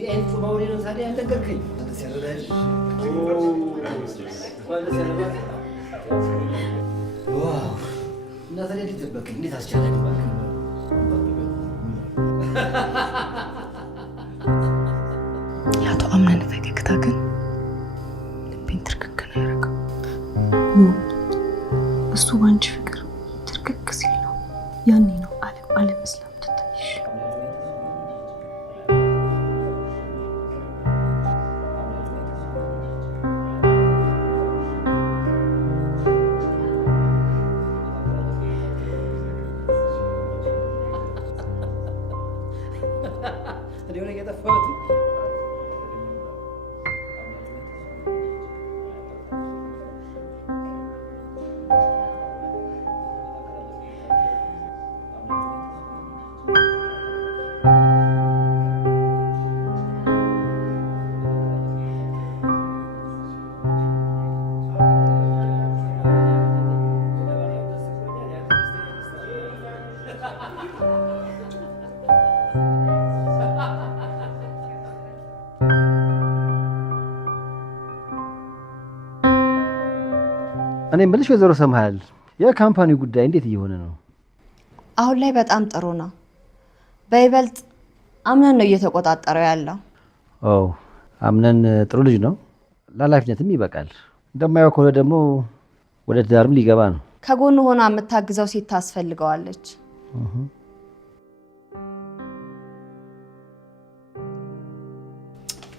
እንዴ አይቶ ማውሪ ነው ታዲያ ያልነገርከኝ? ተሰረዳሽ ዋው እና ታዲያ ልትበቀኝ እንዴት አስቻለኝ ባክ ያቶ አምነን ፈገግታ ግን ልቤን ትርክክ ነው ያደረገው። እሱ ባንቺ ፍቅር ትርክክ ሲል ነው ያኔ ነው ዓለም መስላ ትታይሽ። እኔ የምልሽ ወይዘሮ ሰምሃል የካምፓኒው ጉዳይ እንዴት እየሆነ ነው? አሁን ላይ በጣም ጥሩ ነው። በይበልጥ አምነን ነው እየተቆጣጠረው ያለው። ኦ አምነን ጥሩ ልጅ ነው፣ ለኃላፊነትም ይበቃል። እንደማየው ከሆነ ደግሞ ወደ ትዳርም ሊገባ ነው። ከጎኑ ሆና የምታግዘው ሴት ታስፈልገዋለች።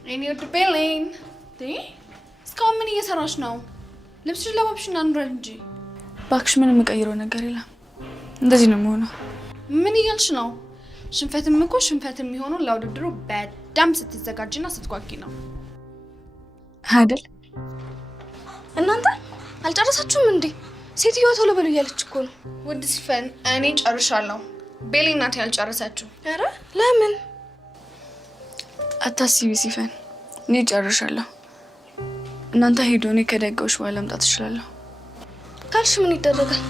እኔ ወድ ቤሌን እስካሁን ምን እየሰራሽ ነው? ልብስሽ ለባብሽና እንውረድ እንጂ። ባክሽ ምንም የምቀይረው ነገር የለም። እንደዚህ ነው የምሆነው። ምን እያልሽ ነው? ሽንፈትም እኮ ሽንፈት የሚሆነው ለውድድሩ በጣም ስትዘጋጅና ስትጓጊ ነው አይደል? እናንተ አልጨረሳችሁም እንዴ? ሴትዮዋ ቶሎ በሉ እያለች እኮ ነው። ውድ ሲፈን እኔ ጨርሻለሁ። ቤሌ ናት ያልጨረሰችው። ኧረ ለምን? አታስቢ ሲፈን፣ እኔ ጨርሻለሁ። እናንተ ሄዶ እኔ ከደቂቃዎች በኋላ መምጣት እችላለሁ ካልሽ ምን ይደረጋል?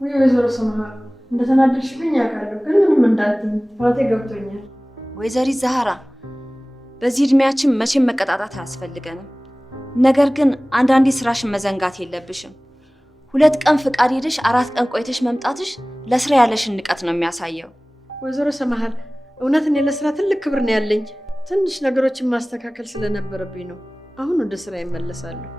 ወይዘሮ ሰምሃል እንደተናደድሽብኝ ያውቃለሁ፣ ግን ምንም እንዳትዪ ፍራቴ ገብቶኛል። ወይዘሪት ዛህራ በዚህ እድሜያችን መቼም መቀጣጣት አያስፈልገንም። ነገር ግን አንዳንዴ ስራሽን መዘንጋት የለብሽም። 2 ቀን ፍቃድ ሄደሽ 4 ቀን ቆይተሽ መምጣትሽ ለስራ ያለሽን ንቀት ነው የሚያሳየው። ወይዘሮ ሰምሃል እውነት እኔ ለስራ ትልቅ ክብር ነው ያለኝ። ትንሽ ነገሮችን ማስተካከል ስለነበረብኝ ነው። አሁን ወደ ስራ ይመለሳለሁ።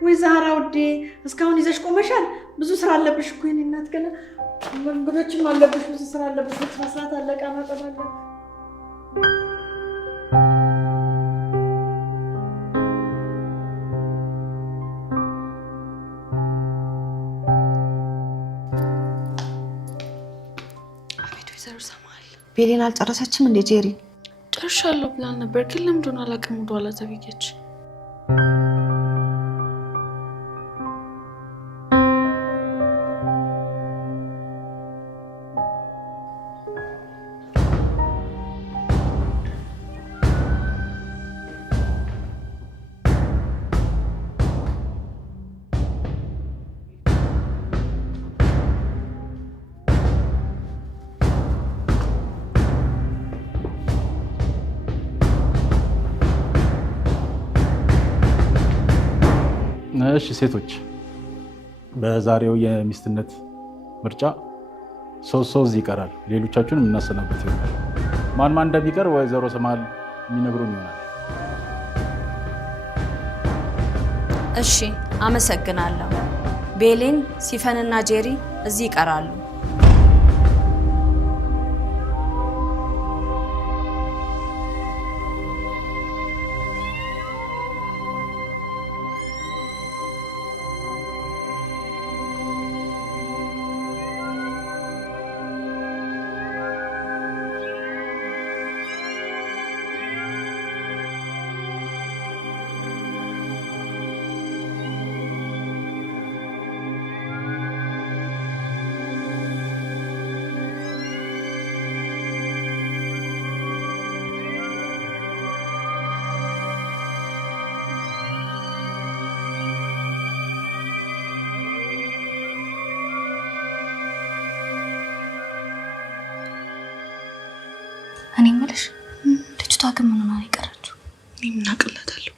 ወይ ዛህራ ውዴ እስካሁን ይዘሽ ቆመሻል። ብዙ ስራ አለብሽ እኮ የኔ እናት። ገና መንገዶችም አለብሽ፣ ብዙ ስራ አለብሽ። መስራት አለቃ ማጠብ አለ። አቤት ወይዘሮ ሰምሃል ቤሌን አልጨረሰችም እንዴ ጄሪ? ጨርሻለሁ ብላ ነበር፣ ግን ለምንድን አላውቅም ወደኋላ ተብዬች። እሺ ሴቶች፣ በዛሬው የሚስትነት ምርጫ ሰው እዚህ ይቀራል። ሌሎቻችሁን እናሰናበት ይሆናል። ማን እንደሚቀር ወይዘሮ ሰማል የሚነግሩን ይሆናል። እሺ፣ አመሰግናለሁ። ቤሌን፣ ሲፈንና ጄሪ እዚህ ይቀራሉ። እኔ የምልሽ ልጅቷ ግን ምን ሆና ነው የቀረችው? እኔ ምን አቅላታለሁ?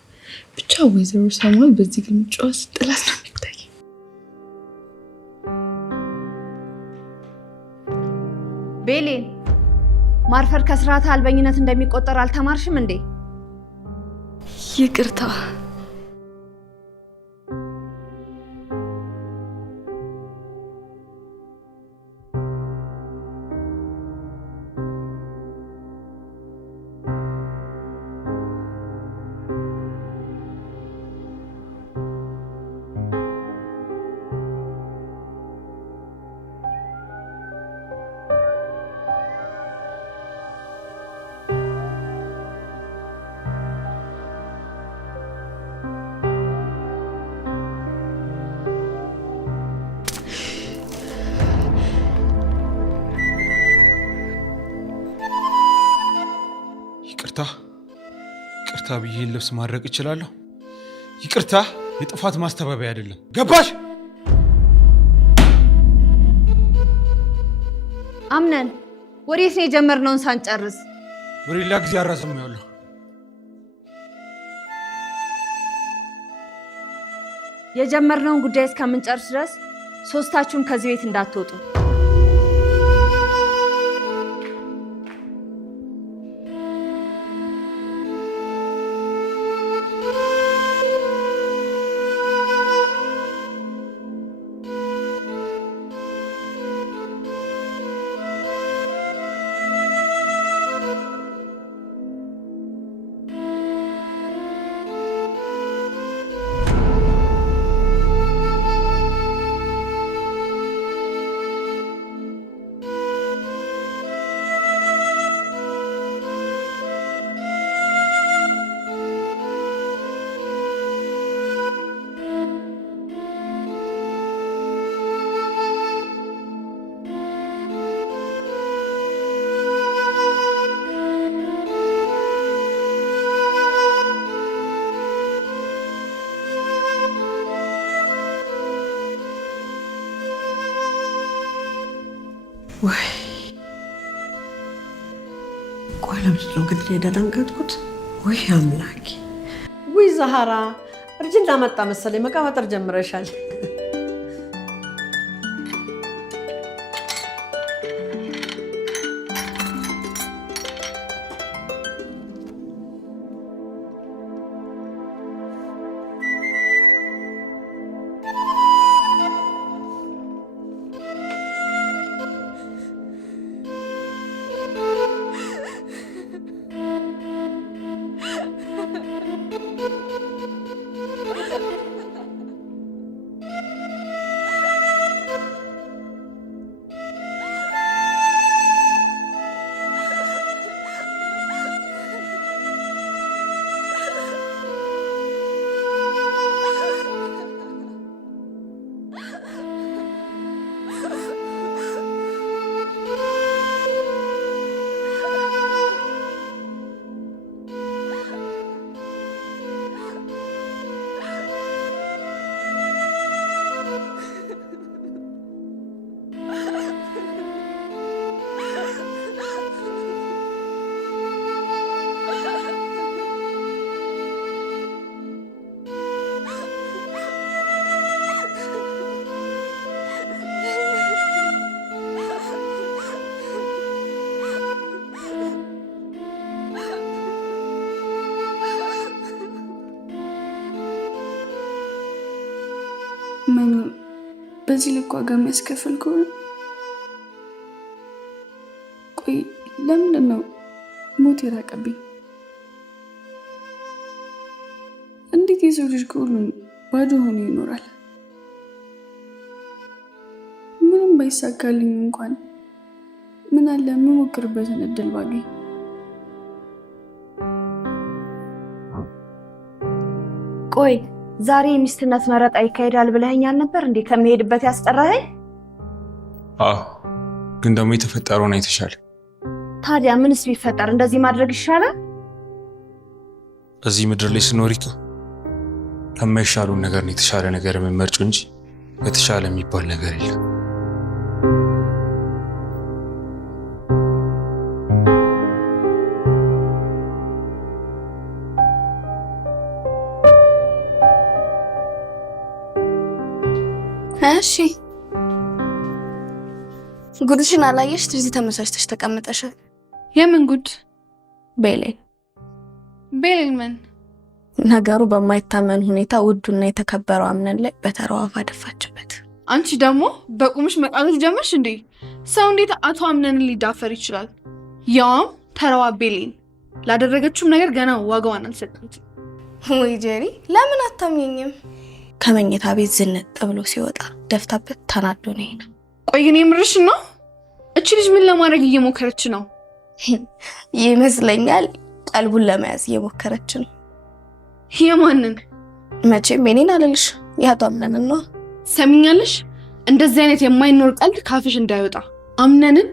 ብቻ ወይዘሮ ሰማል በዚህ ግምጫዋ ስትላት ነው የሚታይ። ቤሌን፣ ማርፈር ከስርዓተ አልበኝነት እንደሚቆጠር አልተማርሽም እንዴ? ይቅርታ። ይቅርታ ብዬን ልብስ ማድረቅ እችላለሁ። ይቅርታ የጥፋት ማስተባበያ አይደለም። ገባሽ? አምነን ወዴት ነው የጀመርነውን ሳንጨርስ? ወደ ሌላ ጊዜ አራዝሜዋለሁ። የጀመርነውን ጉዳይ እስከምንጨርስ ድረስ ሶስታችሁም ከዚህ ቤት እንዳትወጡ። ወይ ቆይ፣ ለምንድን ነው ግን የደነገጥኩት? ወይ አምላኬ! ወይ ዛህራ፣ እርጅና መጣ መሰለኝ። መቀባጠር ጀምረሻል። መኖር በዚህ ልክ ዋጋ የሚያስከፍል ከሆነ ቆይ ለምንድን ነው ሞት የራቀብኝ? እንዴት የሰው ልጅ ከሁሉም ባዶ ሆኖ ይኖራል? ምንም ባይሳካልኝ እንኳን ምን አለ የምሞክርበትን እድል ባገኝ። ቆይ ዛሬ የሚስትነት መረጣ ይካሄዳል ብለኸኛል ነበር እንዴ? ከመሄድበት ያስጠራኸኝ? አዎ፣ ግን ደግሞ የተፈጠረው ነው የተሻለ። ታዲያ ምንስ ቢፈጠር እንደዚህ ማድረግ ይሻላል? እዚህ ምድር ላይ ስኖሪካ ከማይሻሉን ነገር ነው የተሻለ ነገር የምመርጭው እንጂ በተሻለ የሚባል ነገር የለም። እሺ ጉድሽን አላየሽ? እዚህ ተመሳጭተሽ ተቀምጠሻል። የምን ጉድ? ቤሌን ምን ነገሩ? በማይታመን ሁኔታ ውዱና የተከበረው አምነን ላይ በተራዋ አፍ አደፋችበት። አንቺ ደግሞ በቁምሽ መቃለት ጀመርሽ እንዴ? ሰው እንዴት አቶ አምነንን ሊዳፈር ይችላል? ያውም ተራዋ ቤሌን ላደረገችውም ነገር ገና ዋጋዋን አልሰጠችም። ወይ ጄሪ፣ ለምን አታምኘኝም? ከመኝታ ቤት ዝንጥ ብሎ ሲወጣ ደፍታበት ተናዶ ነው ሄደ። ቆይ ግን የምርሽ ነው? እቺ ልጅ ምን ለማድረግ እየሞከረች ነው? ይመስለኛል ቀልቡን ለመያዝ እየሞከረች ነው። የማንን? መቼም የኔን አልልሽ፣ ያቶ አምነንን ነው። ሰሚኛለሽ? እንደዚህ አይነት የማይኖር ቀልድ ካፍሽ እንዳይወጣ። አምነንን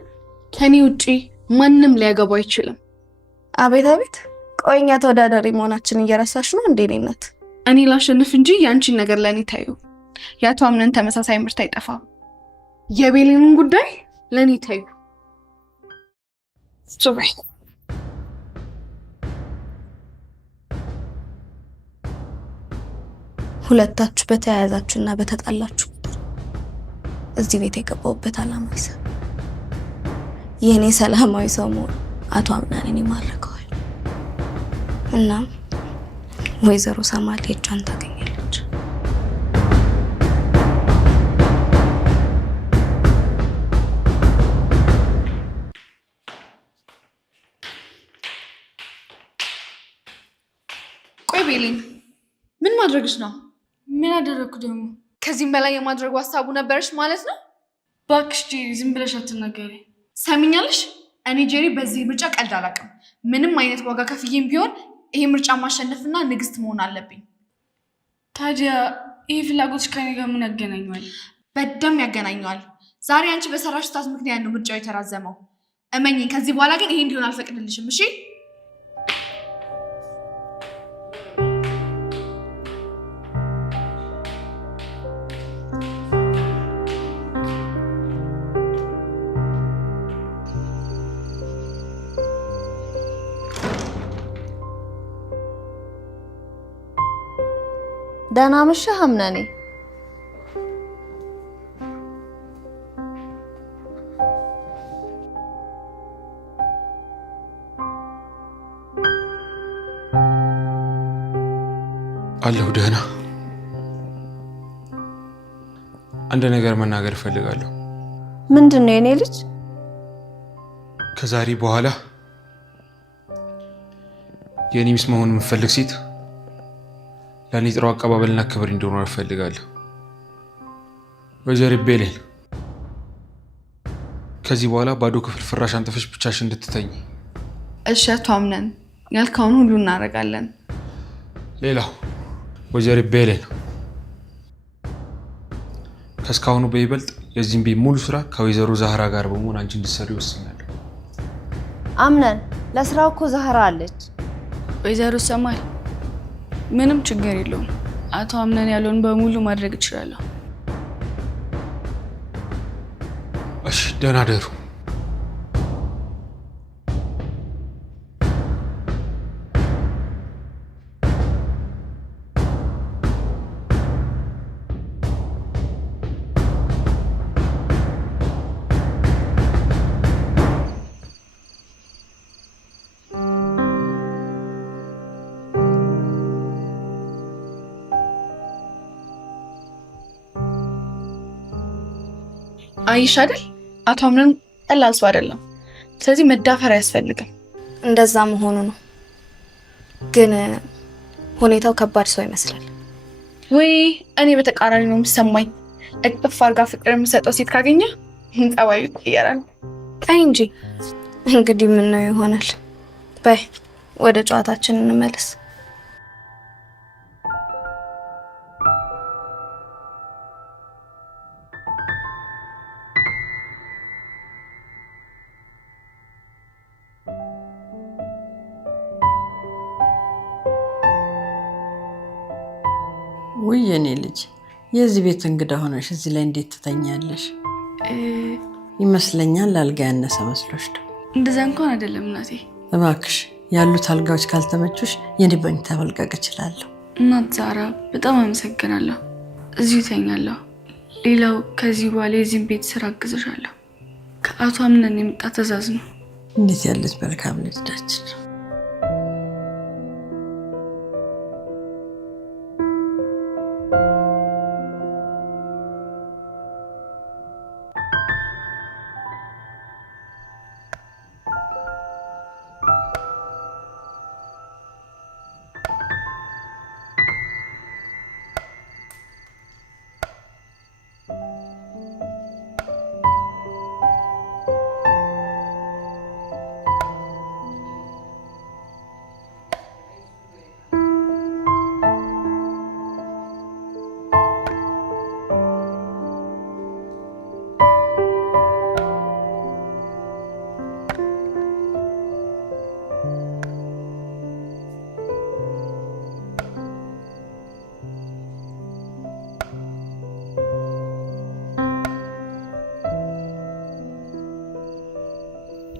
ከኔ ውጪ ማንም ሊያገባው አይችልም። አቤት አቤት! ቆይኛ ተወዳዳሪ መሆናችን እየረሳሽ ነው እንዴ? እኔነት እኔ ላሸንፍ እንጂ ያንቺን ነገር ለእኔ ታዩ። ያቶ አምነን ተመሳሳይ ምርት አይጠፋም። የቤሌንን ጉዳይ ለእኔ ታዩ። ሱባይ ሁለታችሁ በተያያዛችሁና በተጣላችሁ እዚህ ቤት የገባሁበት አላማ ይሰብ የእኔ ሰላማዊ ሰው መሆን አቶ አምነንን ይማርከዋል። እናም ወይዘሮ ሰማል እጇን ታገኛለች። ቆይ ቤሌን፣ ምን ማድረግሽ ነው? ምን አደረግኩ ደግሞ? ከዚህም በላይ የማድረጉ ሀሳቡ ነበረሽ ማለት ነው? እባክሽ ጄሪ፣ ዝም ብለሽ አትናገሪ። ሰሚኛለሽ? እኔ ጄሪ በዚህ ምርጫ ቀልድ አላውቅም። ምንም አይነት ዋጋ ከፍዬም ቢሆን ይሄ ምርጫ ማሸነፍና ንግስት መሆን አለብኝ። ታዲያ ይሄ ፍላጎትሽ ከኔ ጋር ምን ያገናኘዋል? በደም ያገናኘዋል። ዛሬ አንቺ በሰራሽ ስህተት ምክንያት ነው ምርጫው የተራዘመው። እመኝኝ፣ ከዚህ በኋላ ግን ይሄ እንዲሆን አልፈቅድልሽም። እሺ? ደህና መሸህ አምነኔ። አለሁ ደህና። አንድ ነገር መናገር እፈልጋለሁ። ምንድን ነው የኔ ልጅ? ከዛሬ በኋላ የኔ ሚስት መሆን የምፈልግ ሴት ለእኔ ጥሩ አቀባበልና ክብር እንዲኖር እፈልጋለሁ። ወይዘሮ ቤሌን ከዚህ በኋላ ባዶ ክፍል ፍራሽ አንጥፈሽ ብቻሽ እንድትተኝ። እሺ አቶ አምነን፣ ያልከውን ሁሉ እናደርጋለን። ሌላው ወይዘሮ ቤሌን ከእስካሁኑ በይበልጥ የዚህም ቤት ሙሉ ስራ ከወይዘሮ ዛህራ ጋር በመሆን አንቺ እንድትሰሪ ይወስናለሁ። አምነን፣ ለስራው እኮ ዛህራ አለች። ወይዘሮ ሰማል፣ ምንም ችግር የለውም። አቶ አምነን ያለውን በሙሉ ማድረግ እችላለሁ። እሺ፣ ደህና ደሩ። አይሽ አይደል? አቶ አምነን ቀላል ሰው አይደለም። ስለዚህ መዳፈር አያስፈልግም። እንደዛ መሆኑ ነው። ግን ሁኔታው ከባድ ሰው ይመስላል። ወይ እኔ በተቃራኒ ነው የሚሰማኝ። እቅፍ አድርጋ ፍቅር የምሰጠው ሴት ካገኘ ጸባዩ ይቀየራል። ታይ እንጂ እንግዲህ ምን ነው ይሆናል። በይ ወደ ጨዋታችን እንመለስ። ውይ የኔ ልጅ የዚህ ቤት እንግዳ ሆነሽ እዚህ ላይ እንዴት ትተኛለሽ? ይመስለኛል አልጋ ያነሰ መስሎሽ ነው። እንደዛ እንኳን አይደለም እናቴ። እባክሽ ያሉት አልጋዎች ካልተመቹሽ የኔ መኝታ መልቀቅ እችላለሁ። እናት ዛራ በጣም አመሰግናለሁ። እዚሁ ተኛለሁ። ሌላው ከዚህ በኋላ የዚህን ቤት ስራ አግዝሻለሁ። ከአቶ አምነን የመጣ ትዕዛዝ ነው። እንዴት ያለች መልካም ልጅ ናችን።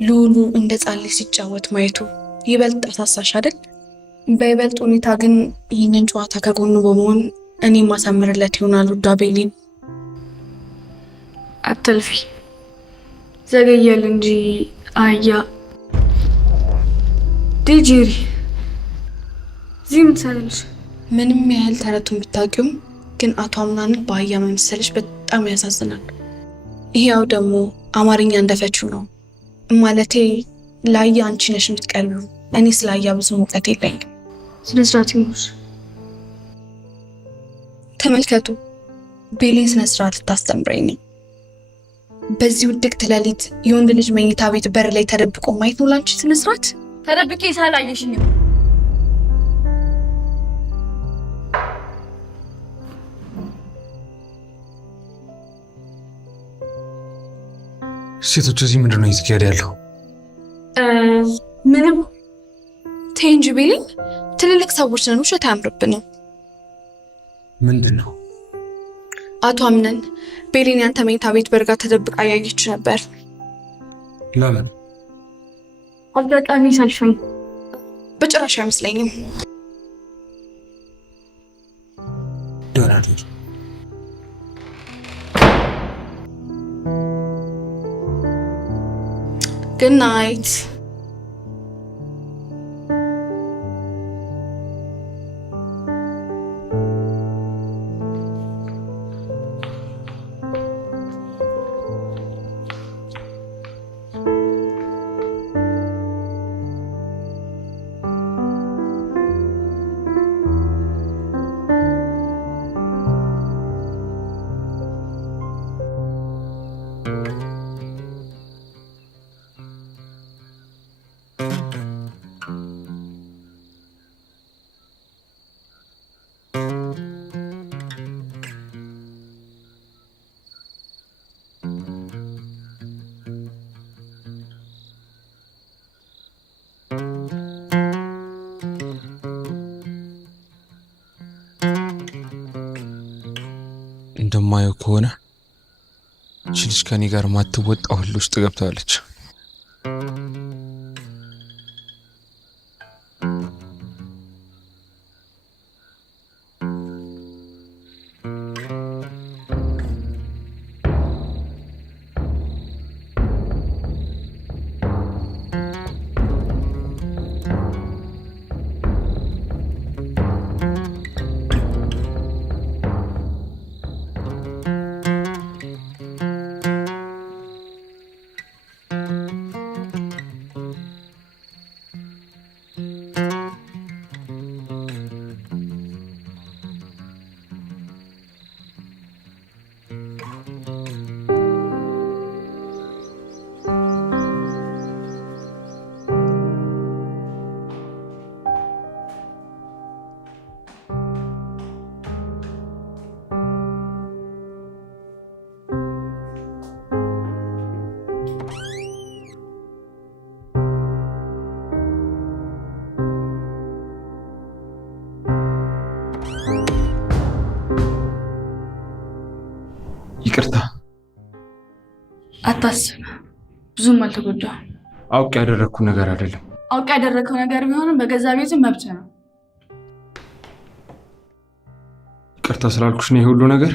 ሉሉ እንደ ጻሌ ሲጫወት ማየቱ ይበልጥ አሳሳሽ አይደል? በይበልጥ ሁኔታ ግን ይህንን ጨዋታ ከጎኑ በመሆን እኔ ማሳምርለት ይሆናል። ውዷ ቤሊን አትልፊ፣ ዘገየል እንጂ አያ ዲጂሪ ዚም ትሰልሽ። ምንም ያህል ተረቱን ብታውቂውም ግን አቶ አምናንን በአያ መመሰልሽ በጣም ያሳዝናል። ይሄው ደግሞ አማርኛ እንደፈችው ነው። ማለቴ ለአያ አንቺ ነሽ የምትቀርቢው። እኔ ስለ አያ ብዙ እውቀት የለኝም። ስነ ስርዓት ይኑርሽ። ተመልከቱ፣ ቤሊን ስነ ስርዓት ልታስተምረኝ ነው። በዚህ ውድቅት ሌሊት የወንድ ልጅ መኝታ ቤት በር ላይ ተደብቆ ማየት ነው ላንቺ ስነ ስርዓት? ተደብቄ ሳላየሽኝ ሴቶች እዚህ ምንድን ነው እየተካሄደ ያለው? ምንም ተይ እንጂ ቤሊን፣ ትልልቅ ሰዎች ነን፣ ውሸት አያምርብንም። ምንድን ነው? አቶ አምነን ቤሊን ያንተ መኝታ ቤት በር ጋር ተደብቃ ያየች ነበር። ለምን? አጋጣሚ ሰልፈኝ። በጭራሽ አይመስለኝም። ዶናት Good night. እንደማየው ከሆነ እቺ ልጅ ከኔ ጋር ማትወጣው ሁሉ ውስጥ ገብታለች። ይቅርታ። አታስብ፣ ብዙም አልተጎዳም። አውቅ ያደረግኩ ነገር አይደለም። አውቅ ያደረግከው ነገር ቢሆንም በገዛ ቤት መብት ነው። ይቅርታ ስላልኩሽ ነው የሁሉ ነገር።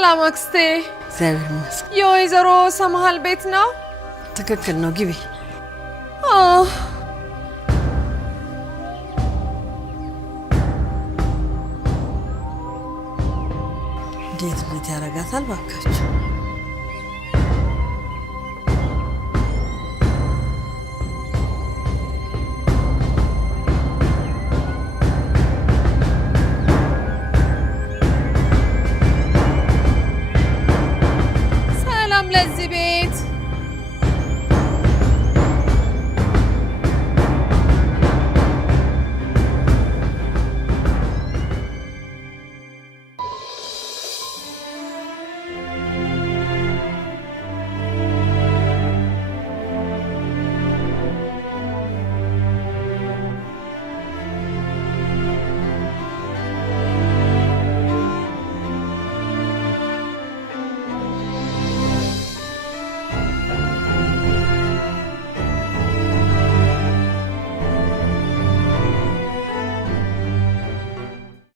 ሰላም አክስቴ። እግዚአብሔር ይመስገን። የወይዘሮ ሰምሃል ቤት ነው? ትክክል ነው። ግቢ። እንዴት ያረጋታል ባካችሁ።